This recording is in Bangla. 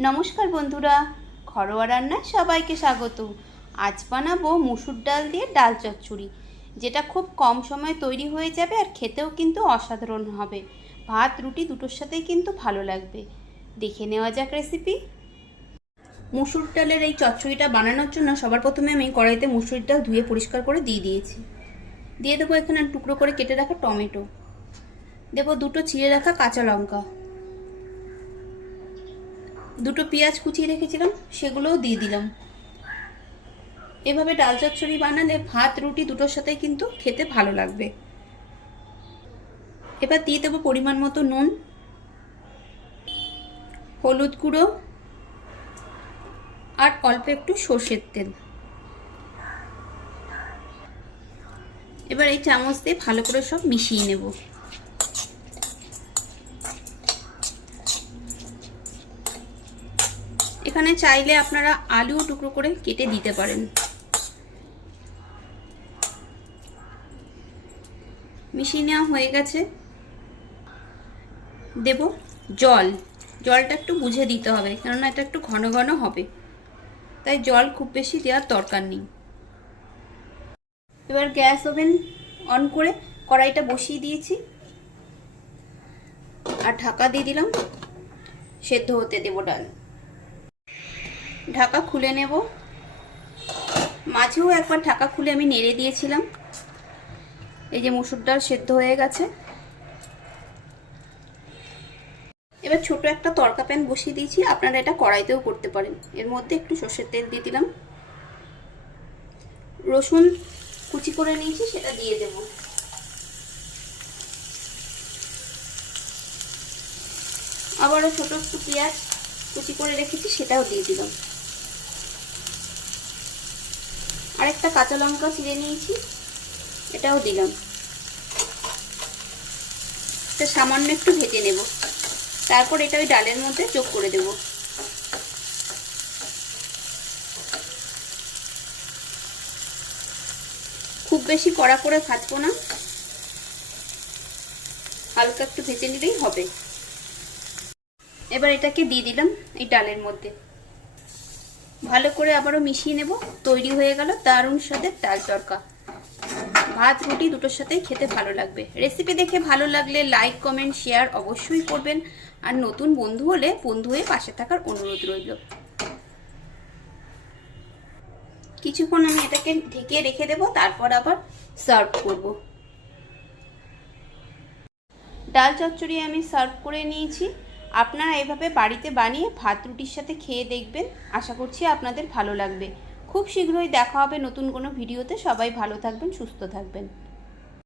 নমস্কার বন্ধুরা, ঘরোয়া রান্নায় সবাইকে স্বাগত। আজ বানাবো মুসুর ডাল দিয়ে ডাল চচ্চড়ি, যেটা খুব কম সময়ে তৈরি হয়ে যাবে আর খেতেও কিন্তু অসাধারণ হবে। ভাত রুটি দুটোর সাথেই কিন্তু ভালো লাগবে। দেখে নেওয়া যাক রেসিপি। মুসুর ডালের এই চচ্চড়িটা বানানোর জন্য সবার প্রথমে আমি কড়াইতে মুসুর ডাল ধুয়ে পরিষ্কার করে দিয়েছি। দিয়ে দেবো এখানে টুকরো করে কেটে রাখা টমেটো, দেবো দুটো ছিঁড়ে রাখা কাঁচা লঙ্কা, দুটো পেঁয়াজ কুচিয়ে রেখেছিলাম সেগুলোও দিয়ে দিলাম। এভাবে ডাল চচ্চড়ি বানালে ভাত রুটি দুটোর সাথেই কিন্তু খেতে ভালো লাগবে। এবার দিয়ে দেবো পরিমাণ মতো নুন, হলুদ গুঁড়ো আর অল্প একটু সর্ষের তেল। এবার এই চামচ দিয়ে ভালো করে সব মিশিয়ে নেব। এখানে চাইলে আপনারা আলু টুকরো করে কেটে দিতে পারেন। মিশিয়ে নেওয়া হয়ে গেছে। দেব জলটা একটু বুঝে দিতে হবে, কেননা এটা একটু ঘন ঘন হবে, তাই জল খুব বেশি দেওয়ার দরকার নেই। এবার গ্যাস ওভেন অন করে কড়াইটা বসিয়ে দিয়েছি আর ঢাকা দিয়ে দিলাম। সেদ্ধ হতে দেব ডাল। ঢাকা খুলে নেব। মাঝেও একবার ঢাকা খুলে আমি নেড়ে দিয়েছিলাম। এই যে মুসুর ডাল সেদ্ধ হয়ে গেছে। এবার ছোট একটা তড়কা প্যান বসিয়ে দিয়েছি, আপনারা এটা কড়াইতেও করতে পারেন। এর মধ্যে একটু সর্ষের তেল দিয়ে দিলাম। রসুন কুচি করে নিয়েছি, সেটা দিয়ে দেব। আবারও ছোট একটু পেঁয়াজ কুচি করে রেখেছি, সেটাও দিয়ে দিলাম। আরেকটা কাঁচা লঙ্কা চিড়ে নিয়েছি, এটাও দিলাম। এটা সামান্য একটু ভেজে নেব, তারপর এটা ওই ডালের মধ্যে যোগ করে দেব। খুব বেশি কড়া করে ভাজবো না, হালকা একটু ভেজে নিলেই হবে। এবার এটাকে দিয়ে দিলাম এই ডালের মধ্যে। ভালো করে আবারও মিশিয়ে নেব। তৈরি হয়ে গেল দারুণ স্বাদের ডাল তড়কা। ভাত রুটি দুটোর সাথেই খেতে ভালো লাগবে। রেসিপি দেখে ভালো লাগলে লাইক কমেন্ট শেয়ার অবশ্যই করবেন, আর নতুন বন্ধু হলে বন্ধু হয়ে পাশে থাকার অনুরোধ রইল। কিছুক্ষণ আমি এটাকে ঢেকে রেখে দেব, তারপর আবার সার্ভ করব। ডাল চচ্চড়ি আমি সার্ভ করে নিয়েছি। আপনারা এভাবে বাড়িতে বানিয়ে ভাত রুটির সাথে খেয়ে দেখবেন, আশা করছি আপনাদের ভালো লাগবে। খুব শীঘ্রই দেখা হবে নতুন কোনো ভিডিওতে। সবাই ভালো থাকবেন, সুস্থ থাকবেন।